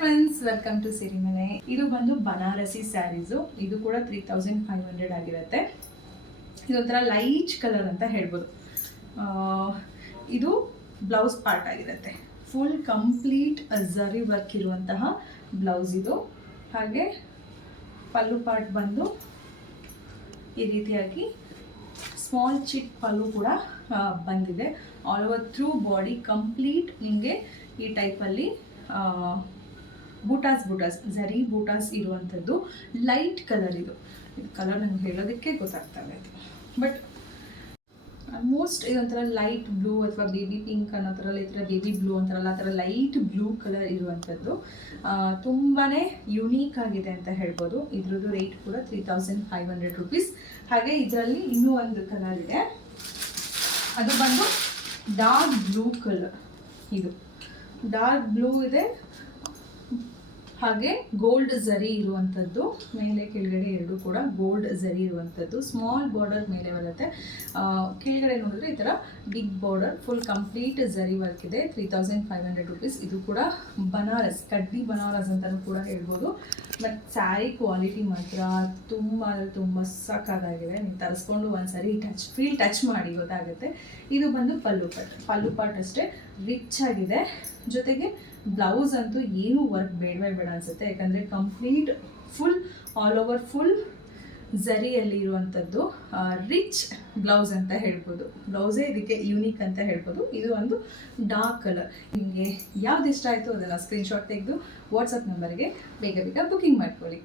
Friends, welcome to Sirimane. ಇದು ಬಂದು ಬನಾರಸಿ ಸ್ಯಾರೀಸು. ಇದು ಕೂಡ 3500 ಆಗಿರುತ್ತೆ. ಇದೊಂಥರ ಲೈಟ್ ಕಲರ್ ಅಂತ ಹೇಳ್ಬೋದು. ಇದು ಬ್ಲೌಸ್ ಪಾರ್ಟ್ ಆಗಿರುತ್ತೆ. ಫುಲ್ ಕಂಪ್ಲೀಟ್ ಝರಿ ವರ್ಕ್ ಇರುವಂತಹ ಬ್ಲೌಸ್ ಇದು. ಹಾಗೆ ಪಲ್ಲು ಪಾರ್ಟ್ ಬಂದು ಈ ರೀತಿಯಾಗಿ ಸ್ಮಾಲ್ ಚಿಕ್ ಪಲ್ಲು ಕೂಡ ಬಂದಿದೆ. All over through body complete ನಿಮಗೆ ಈ ಟೈಪಲ್ಲಿ ಬೂಟಾಸ್ ಝರಿ ಬೂಟಾಸ್ ಇರುವಂಥದ್ದು. ಲೈಟ್ ಕಲರ್ ಇದು ಕಲರ್ ನಂಗೆ ಹೇಳೋದಕ್ಕೆ ಗೊತ್ತಾಗ್ತಾ ಇದೆ. ಬಟ್ ಆಲ್ಮೋಸ್ಟ್ ಇದೊಂಥರ ಲೈಟ್ ಬ್ಲೂ ಅಥವಾ ಬೇಬಿ ಪಿಂಕ್ ಅನ್ನೋ ಥರ, ಈ ಥರ ಬೇಬಿ ಬ್ಲೂ ಅಂತಾರಲ್ಲ, ಆ ಥರ ಲೈಟ್ ಬ್ಲೂ ಕಲರ್ ಇರುವಂಥದ್ದು. ತುಂಬಾ ಯುನೀಕ್ ಆಗಿದೆ ಅಂತ ಹೇಳ್ಬೋದು. ಇದ್ರದ್ದು ರೇಟ್ ಕೂಡ 3500 ರುಪೀಸ್. ಹಾಗೆ ಇದರಲ್ಲಿ ಇನ್ನೂ ಒಂದು ಕಲರ್ ಇದೆ, ಅದು ಬಂದು ಡಾರ್ಕ್ ಬ್ಲೂ ಕಲರ್. ಇದು ಡಾರ್ಕ್ ಬ್ಲೂ ಇದೆ, ಹಾಗೆ ಗೋಲ್ಡ್ ಝರಿ ಇರುವಂಥದ್ದು. ಮೇಲೆ ಕೆಳಗಡೆ ಎರಡು ಕೂಡ ಗೋಲ್ಡ್ ಝರಿ ಇರುವಂಥದ್ದು. ಸ್ಮಾಲ್ ಬಾರ್ಡರ್ ಮೇಲೆ ಬರುತ್ತೆ. ಕೆಳಗಡೆ ನೋಡಿದ್ರೆ ಈ ಥರ ಬಿಗ್ ಬಾರ್ಡರ್, ಫುಲ್ ಕಂಪ್ಲೀಟ್ ಝರಿ ವರ್ಕ್ ಇದೆ. 3500 ರುಪೀಸ್. ಇದು ಕೂಡ ಬನಾರಸ್, ಕಡ್ಡಿ ಬನಾರಸ್ ಅಂತಲೂ ಕೂಡ ಹೇಳ್ಬೋದು. ಬಟ್ ಸ್ಯಾರಿ ಕ್ವಾಲಿಟಿ ಮಾತ್ರ ತುಂಬ ಸಕ್ಕತ್ತಾಗಿದೆ. ನೀವು ತರಿಸ್ಕೊಂಡು ಒಂದ್ಸರಿ ಟಚ್ ಮಾಡಿ ಗೊತ್ತಾಗುತ್ತೆ. ಇದು ಬಂದು ಪಲ್ಲು ಪಾರ್ಟ್ ಅಷ್ಟೇ ರಿಚ್ ಆಗಿದೆ. ಜೊತೆಗೆ ಬ್ಲೌಸ್ ಅಂತೂ ಏನೂ ವರ್ಕ್ ಬೇಡವೇ ಬೇಡ ಅನಿಸುತ್ತೆ. ಯಾಕಂದರೆ complete full all over full ಝರಿಯಲ್ಲಿ ಇರುವಂಥದ್ದು ರಿಚ್ ಬ್ಲೌಸ್ ಅಂತ ಹೇಳ್ಬೋದು. ಬ್ಲೌಸೇ ಇದಕ್ಕೆ ಯೂನಿಕ್ ಅಂತ ಹೇಳ್ಬೋದು. ಇದು ಒಂದು ಡಾರ್ಕ್ ಕಲರ್. ನಿಮಗೆ ಯಾವ್ದು ಇಷ್ಟ ಆಯಿತು ಅದನ್ನು ಸ್ಕ್ರೀನ್ಶಾಟ್ ತೆಗೆದು ವಾಟ್ಸಪ್ ನಂಬರ್ಗೆ ಬೇಗ ಬುಕ್ಕಿಂಗ್ ಮಾಡ್ಕೊಳ್ಳಿ.